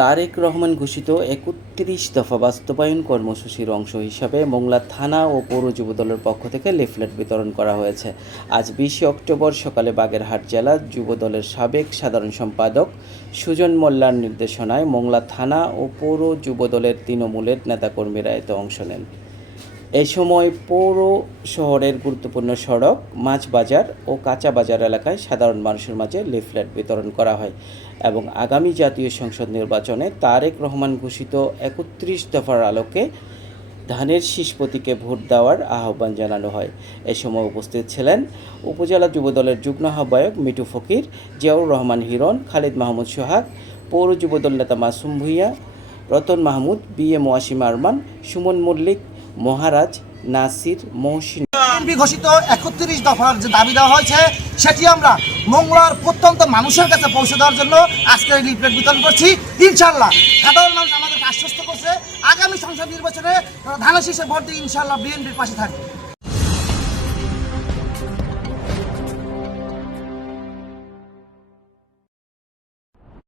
তারেক রহমান ঘোষিত একত্রিশ দফা বাস্তবায়ন কর্মসূচির অংশ হিসাবে মোংলা থানা ও পৌর যুবদলের পক্ষ থেকে লিফলেট বিতরণ করা হয়েছে। আজ বিশে অক্টোবর সকালে বাগেরহাট জেলা যুবদলের সাবেক সাধারণ সম্পাদক সুজন মোল্লার নির্দেশনায় মোংলা থানা ও পৌর যুবদলের তৃণমূলের নেতাকর্মীরা এতে অংশ নেন। এই সময় পৌর শহরের গুরুত্বপূর্ণ সড়ক মাছ বাজার ও কাঁচা বাজার এলাকায় সাধারণ মানুষের মাঝে লিফলেট বিতরণ করা হয় এবং আগামী জাতীয় সংসদ নির্বাচনে তারেক রহমান ঘোষিত একত্রিশ দফার আলোকে ধানের শীষ প্রতীকে ভোট দেওয়ার আহ্বান জানানো হয়। এ সময় উপস্থিত ছিলেন উপজেলা যুবদলের যুগ্ম আহ্বায়ক মিটু ফকির, জিয়াউর রহমান হিরণ, খালিদ মাহমুদ সোহাগ, পৌর যুবদল নেতা মাসুম ভুইয়া, রতন মাহমুদ, বি এম ওয়াসিম আরমান, সুমন মল্লিক মহারাজ নাসির মহসিন। ঘোষিত একত্রিশ দফার যে দাবি দেওয়া হয়েছে, সেটি আমরা মঙ্গলার প্রত্যন্ত মানুষের কাছে পৌঁছে দেওয়ার জন্য আজকে এই লিফলেট বিতরণ করছি। ইনশাল্লাহ সাধারণ মানুষ আমাদেরকে আশ্বস্ত করছে, আগামী সংসদ নির্বাচনে ধানের শীষে ভোট দিয়ে ইনশাল্লাহ বিএনপির পাশে থাকবে।